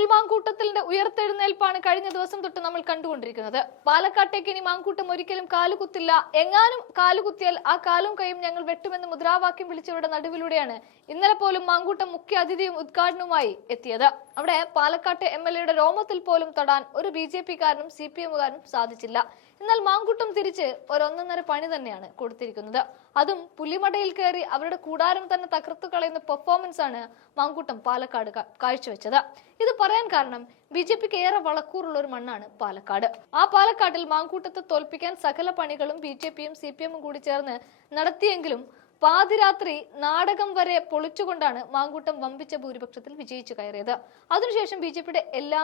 രാഹുൽ മാങ്കൂട്ടത്തിന്റെ ഉയർത്തെഴുന്നേൽപ്പാണ് കഴിഞ്ഞ ദിവസം തൊട്ട് നമ്മൾ കണ്ടുകൊണ്ടിരിക്കുന്നത്. പാലക്കാട്ടേക്ക് ഇനി മാങ്കൂട്ടം ഒരിക്കലും കാലുകുത്തില്ല, എങ്ങാനും കാലുകുത്തിയാൽ ആ കാലും കൈയും ഞങ്ങൾ വെട്ടുമെന്ന് മുദ്രാവാക്യം വിളിച്ചവരുടെ നടുവിലൂടെയാണ് ഇന്നലെ പോലും മാങ്കൂട്ടം മുഖ്യ അതിഥിയും ഉദ്ഘാടനവുമായി എത്തിയത്. അവിടെ പാലക്കാട്ടെ MLA രോമത്തിൽ പോലും തൊടാൻ ഒരു BJP-കാരനും CPM-കാരനും സാധിച്ചില്ല. എന്നാൽ മാങ്കൂട്ടം തിരിച്ച് ഒരൊന്നൊന്നര പണി തന്നെയാണ് കൊടുത്തിരിക്കുന്നത്. അതും പുലിമടയിൽ കയറി അവരുടെ കൂടാരം തന്നെ തകർത്തു കളയുന്ന പെർഫോമൻസ് ആണ് മാങ്കൂട്ടം പാലക്കാട് കാഴ്ചവെച്ചത്. ഇത് പറയാൻ കാരണം BJP-ക്ക് ഏറെ വളക്കൂറുള്ള ഒരു മണ്ണാണ് പാലക്കാട്. ആ പാലക്കാട്ടിൽ മാങ്കൂട്ടത്തെ തോൽപ്പിക്കാൻ സകല പണികളും BJP-യും CPM-ഉം കൂടി ചേർന്ന് നടത്തിയെങ്കിലും പാതിരാത്രി നാടകം വരെ പൊളിച്ചുകൊണ്ടാണ് മാങ്കൂട്ടം വമ്പിച്ച ഭൂരിപക്ഷത്തിൽ വിജയിച്ചു കയറിയത്. അതിനുശേഷം BJP-യുടെ എല്ലാ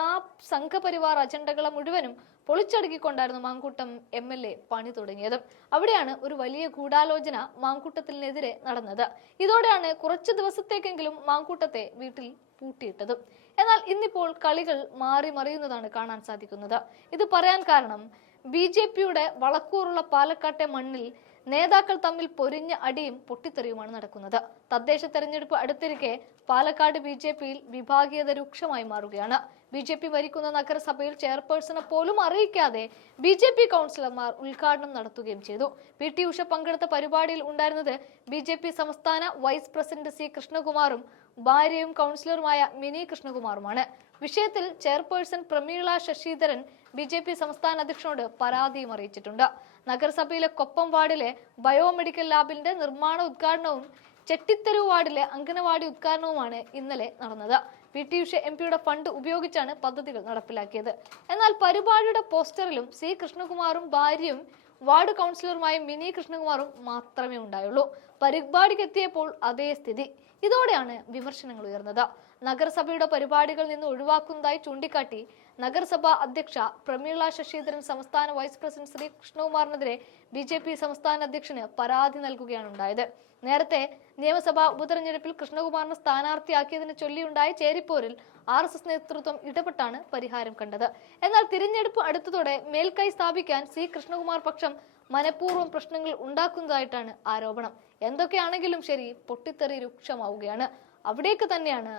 സംഘപരിവാർ അജണ്ടകളെ മുഴുവനും പൊളിച്ചടുക്കിക്കൊണ്ടായിരുന്നു മാങ്കൂട്ടം MLA പണി തുടങ്ങിയത്. അവിടെയാണ് ഒരു വലിയ ഗൂഢാലോചന മാങ്കൂട്ടത്തിനെതിരെ നടന്നത്. ഇതോടെയാണ് കുറച്ചു ദിവസത്തേക്കെങ്കിലും മാങ്കൂട്ടത്തെ വീട്ടിൽ പൂട്ടിയിട്ടത്. എന്നാൽ ഇന്നിപ്പോൾ കളികൾ മാറി മറിയുന്നതാണ് കാണാൻ സാധിക്കുന്നത്. ഇത് പറയാൻ കാരണം BJP-യുടെ വളക്കൂറുള്ള പാലക്കാട്ടെ മണ്ണിൽ നേതാക്കൾ തമ്മിൽ പൊരിഞ്ഞ അടിയും പൊട്ടിത്തെറിയുമാണ് നടക്കുന്നത്. തദ്ദേശ തെരഞ്ഞെടുപ്പ് അടുത്തിരിക്കെ പാലക്കാട് BJP-യിൽ വിഭാഗീയത രൂക്ഷമായി മാറുകയാണ്. BJP ഭരിക്കുന്ന നഗരസഭയിൽ ചെയർപേഴ്സണെ പോലും അറിയിക്കാതെ BJP കൗൺസിലർമാർ ഉദ്ഘാടനം നടത്തുകയും ചെയ്തു. PT ഉഷ പങ്കെടുത്ത പരിപാടിയിൽ ഉണ്ടായിരുന്നത് BJP സംസ്ഥാന വൈസ് പ്രസിഡന്റ് C കൃഷ്ണകുമാറും ഭാര്യയും കൗൺസിലറുമായ മിനി കൃഷ്ണകുമാറുമാണ്. വിഷയത്തിൽ ചെയർപേഴ്സൺ പ്രമീള ശശിധരൻ BJP സംസ്ഥാന അധ്യക്ഷനോട് പരാതിയും അറിയിച്ചിട്ടുണ്ട്. നഗരസഭയിലെ കൊപ്പം വാർഡിലെ ബയോമെഡിക്കൽ ലാബിന്റെ നിർമ്മാണ ഉദ്ഘാടനവും ചെട്ടിത്തെരുവ് വാർഡിലെ അംഗനവാടി ഉദ്ഘാടനവുമാണ് ഇന്നലെ നടന്നത്. PT ഉഷ MP-യുടെ ഫണ്ട് ഉപയോഗിച്ചാണ് പദ്ധതികൾ നടപ്പിലാക്കിയത്. എന്നാൽ പരിപാടിയുടെ പോസ്റ്ററിലും C കൃഷ്ണകുമാറും ഭാര്യയും വാർഡ് കൗൺസിലറുമായ മിനി കൃഷ്ണകുമാറും മാത്രമേ ഉണ്ടായുള്ളൂ. പരിപാടിക്ക് എത്തിയപ്പോൾ അതേ സ്ഥിതി. ഇതോടെയാണ് വിമർശനങ്ങൾ ഉയർന്നത്. നഗരസഭയുടെ പരിപാടികളിൽ നിന്ന് ഒഴിവാക്കുന്നതായി ചൂണ്ടിക്കാട്ടി നഗരസഭാ അധ്യക്ഷ പ്രമീള ശശിധരൻ സംസ്ഥാന വൈസ് പ്രസിഡന്റ് ശ്രീ കൃഷ്ണകുമാറിനെതിരെ BJP സംസ്ഥാന അധ്യക്ഷന് പരാതി നൽകുകയാണ് ഉണ്ടായത്. നേരത്തെ നിയമസഭാ ഉപതെരഞ്ഞെടുപ്പിൽ കൃഷ്ണകുമാറിനെ സ്ഥാനാർത്ഥിയാക്കിയതിനെ ചൊല്ലിയുണ്ടായ ചേരിപ്പോരിൽ RSS നേതൃത്വം ഇടപെട്ടാണ് പരിഹാരം കണ്ടത്. എന്നാൽ തിരഞ്ഞെടുപ്പ് അടുത്തതോടെ മേൽക്കൈ സ്ഥാപിക്കാൻ C കൃഷ്ണകുമാർ പക്ഷം മനഃപൂർവ്വം പ്രശ്നങ്ങൾ ഉണ്ടാക്കുന്നതായിട്ടാണ് ആരോപണം. എന്തൊക്കെയാണെങ്കിലും ശരി, പൊട്ടിത്തെറി രൂക്ഷമാവുകയാണ്. അവിടേക്ക് തന്നെയാണ്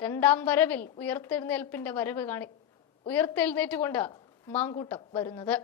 രണ്ടാം വരവിൽ ഉയർത്തെഴുന്നേൽപ്പിന്റെ വരവ് ഉയർത്തെഴുന്നേറ്റുകൊണ്ട് മാങ്കൂട്ടം വരുന്നത്.